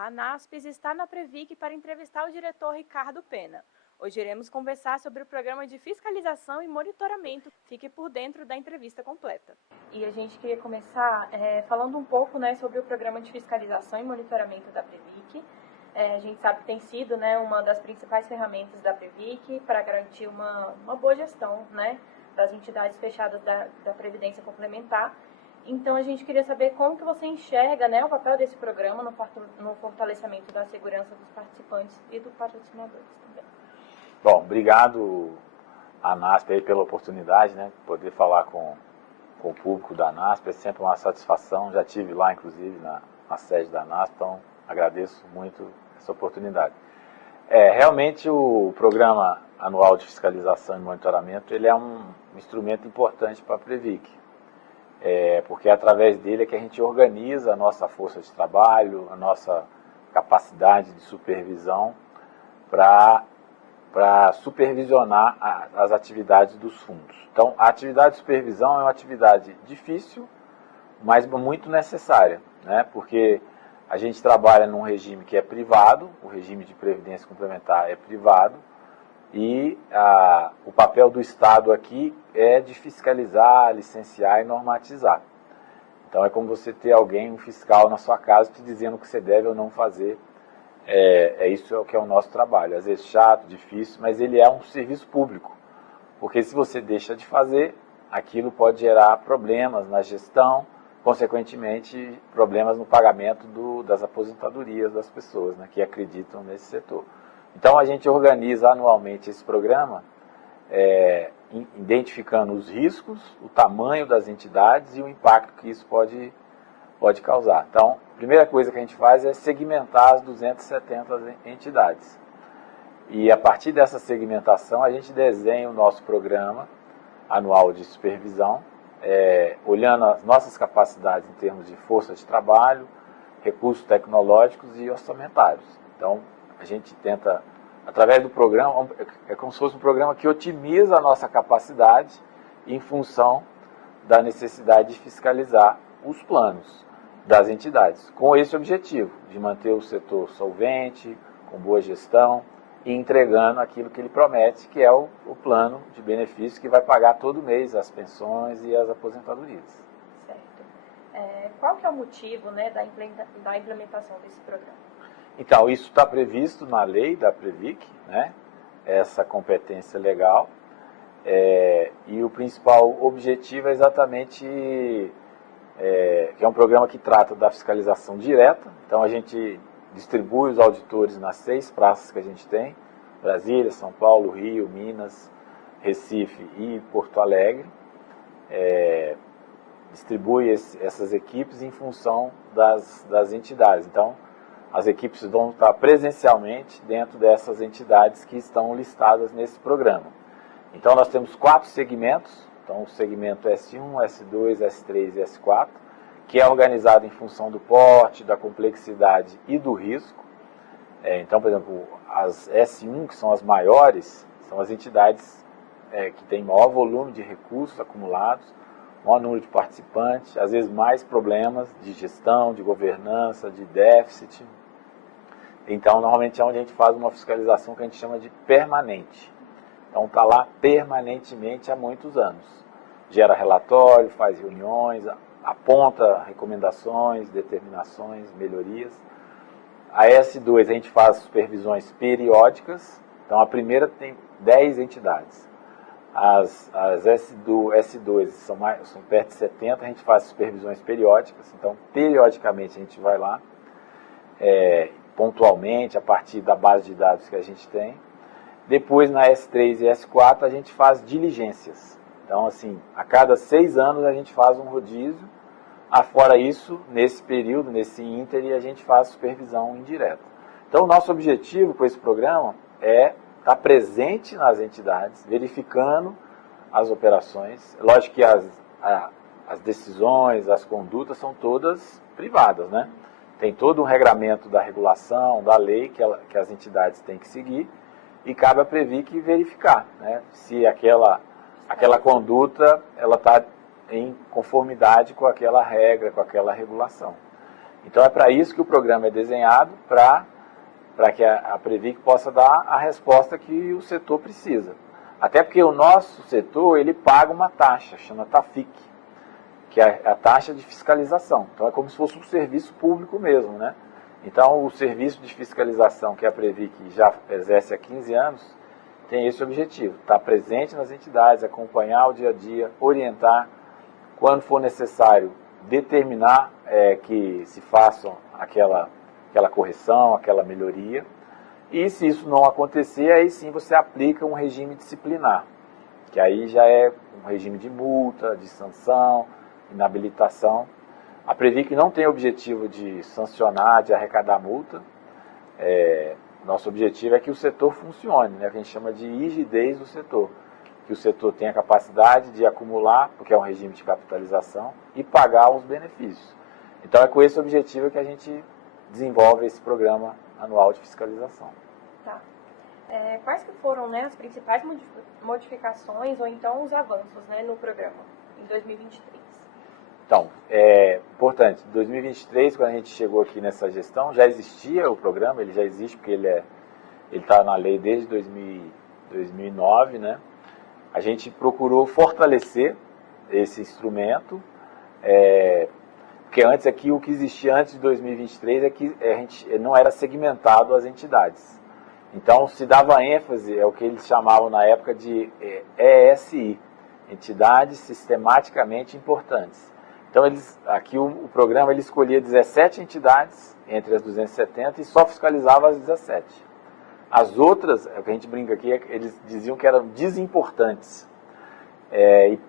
A ANASPES está na Previc para entrevistar o diretor Ricardo Pena. Hoje iremos conversar sobre o programa de fiscalização e monitoramento. Fique por dentro da entrevista completa. E a gente queria começar falando um pouco, sobre o programa de fiscalização e monitoramento da Previc. A gente sabe que tem sido, uma das principais ferramentas da Previc para garantir uma boa gestão, das entidades fechadas da Previdência Complementar. Então, a gente queria saber como que você enxerga, o papel desse programa no fortalecimento da segurança dos participantes e dos patrocinadores também. Bom, obrigado, ANASP, aí, pela oportunidade, poder falar com o público da ANASP. É sempre uma satisfação. Já estive lá, inclusive, na sede da ANASP, então agradeço muito essa oportunidade. Realmente, o Programa Anual de Fiscalização e Monitoramento ele é um instrumento importante para a Previc. Porque é através dele que a gente organiza a nossa força de trabalho, a nossa capacidade de supervisão para supervisionar as atividades dos fundos. Então, a atividade de supervisão é uma atividade difícil, mas muito necessária, porque a gente trabalha num regime que é privado, o regime de previdência complementar é privado, e o papel do Estado aqui é de fiscalizar, licenciar e normatizar. Então, é como você ter alguém, um fiscal na sua casa, te dizendo o que você deve ou não fazer. Isso que é o nosso trabalho. Às vezes chato, difícil, mas ele é um serviço público. Porque se você deixa de fazer, aquilo pode gerar problemas na gestão, consequentemente, problemas no pagamento das aposentadorias das pessoas que acreditam nesse setor. Então, a gente organiza anualmente esse programa, identificando os riscos, o tamanho das entidades e o impacto que isso pode causar. Então, a primeira coisa que a gente faz é segmentar as 270 entidades. E, a partir dessa segmentação, a gente desenha o nosso programa anual de supervisão, olhando as nossas capacidades em termos de força de trabalho, recursos tecnológicos e orçamentários. Então, a gente tenta, através do programa, é como se fosse um programa que otimiza a nossa capacidade em função da necessidade de fiscalizar os planos das entidades, com esse objetivo, de manter o setor solvente, com boa gestão e entregando aquilo que ele promete, que é o plano de benefícios que vai pagar todo mês as pensões e as aposentadorias. Certo. Qual que é o motivo da implementação desse programa? Então, isso está previsto na lei da Previc, essa competência legal, e o principal objetivo é exatamente que é um programa que trata da fiscalização direta. Então, a gente distribui os auditores nas 6 praças que a gente tem, Brasília, São Paulo, Rio, Minas, Recife e Porto Alegre. Distribui essas equipes em função das entidades. Então, as equipes vão estar presencialmente dentro dessas entidades que estão listadas nesse programa. Então, nós temos 4 segmentos. Então, o segmento S1, S2, S3 e S4, que é organizado em função do porte, da complexidade e do risco. Então, por exemplo, as S1, que são as maiores, são as entidades que têm maior volume de recursos acumulados, maior número de participantes, às vezes mais problemas de gestão, de governança, de déficit. Então, normalmente é onde a gente faz uma fiscalização que a gente chama de permanente. Então, está lá permanentemente há muitos anos. Gera relatório, faz reuniões, aponta recomendações, determinações, melhorias. A S2 a gente faz supervisões periódicas. Então, a primeira tem 10 entidades. As S2 são perto de 70, a gente faz supervisões periódicas. Então, periodicamente a gente vai lá, pontualmente, a partir da base de dados que a gente tem. Depois, na S3 e S4, a gente faz diligências. Então, assim, a cada 6 anos a gente faz um rodízio. Fora isso, nesse período, nesse ínter, a gente faz supervisão indireta. Então, o nosso objetivo com esse programa é estar presente nas entidades, verificando as operações. Lógico que as decisões, as condutas são todas privadas, Tem todo um regramento da regulação, da lei que as entidades têm que seguir, e cabe a Previc verificar se aquela conduta está em conformidade com aquela regra, com aquela regulação. Então é para isso que o programa é desenhado, para que a Previc possa dar a resposta que o setor precisa. Até porque o nosso setor, ele paga uma taxa, chama TAFIC, que é a taxa de fiscalização. Então é como se fosse um serviço público mesmo, né? Então o serviço de fiscalização que a Previc já exerce há 15 anos, tem esse objetivo, estar presente nas entidades, acompanhar o dia a dia, orientar, quando for necessário, determinar que se façam aquela correção, aquela melhoria. E se isso não acontecer, aí sim você aplica um regime disciplinar, que aí já é um regime de multa, de sanção, inabilitação. A Previc não tem objetivo de sancionar, de arrecadar multa. Nosso objetivo é que o setor funcione, né, que a gente chama de rigidez do setor. Que o setor tenha capacidade de acumular, porque é um regime de capitalização, e pagar os benefícios. Então é com esse objetivo que a gente desenvolve esse programa anual de fiscalização. Tá. Quais que foram, né, as principais modificações ou então os avanços, né, no programa em 2023? Então, é importante, em 2023, quando a gente chegou aqui nessa gestão, já existia o programa, ele já existe porque ele está na lei desde 2009, né? A gente procurou fortalecer esse instrumento, porque antes aqui, o que existia antes de 2023 é que a gente não era segmentado as entidades. Então, se dava ênfase, é o que eles chamavam na época de ESI, entidades sistematicamente importantes. Então, aqui o programa ele escolhia 17 entidades entre as 270 e só fiscalizava as 17. As outras, é o que a gente brinca aqui, eles diziam que eram desimportantes.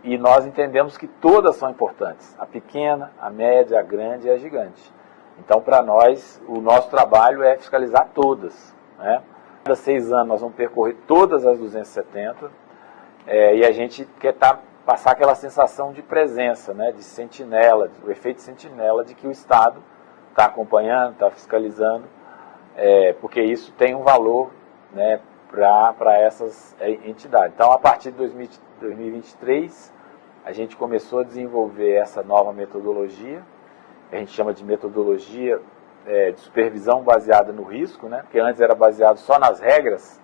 E nós entendemos que todas são importantes. A pequena, a média, a grande e a gigante. Então, para nós, o nosso trabalho é fiscalizar todas, né? Cada 6 anos nós vamos percorrer todas as 270 e a gente quer passar aquela sensação de presença, né? De sentinela, o efeito sentinela de que o Estado está acompanhando, está fiscalizando, porque isso tem um valor, né, para essas entidades. Então, a partir de 2023, a gente começou a desenvolver essa nova metodologia, que a gente chama de metodologia de supervisão baseada no risco, né, porque antes era baseado só nas regras.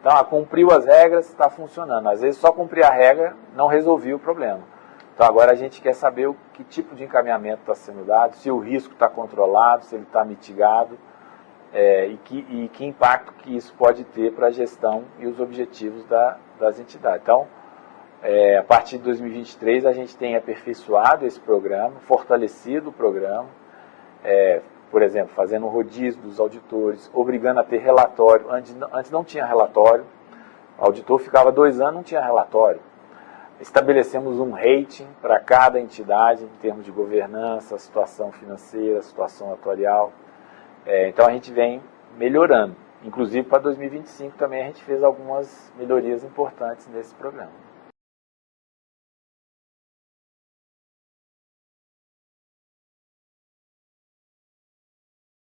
Então, cumpriu as regras, está funcionando. Às vezes, só cumprir a regra não resolvia o problema. Então, agora a gente quer saber que tipo de encaminhamento está sendo dado, se o risco está controlado, se ele está mitigado, e que impacto que isso pode ter para a gestão e os objetivos das entidades. Então, a partir de 2023, a gente tem aperfeiçoado esse programa, fortalecido o programa, por exemplo, fazendo um rodízio dos auditores, obrigando a ter relatório. Antes não tinha relatório, o auditor ficava 2 anos, não tinha relatório. Estabelecemos um rating para cada entidade, em termos de governança, situação financeira, situação atuarial. Então a gente vem melhorando. Inclusive para 2025 também a gente fez algumas melhorias importantes nesse programa.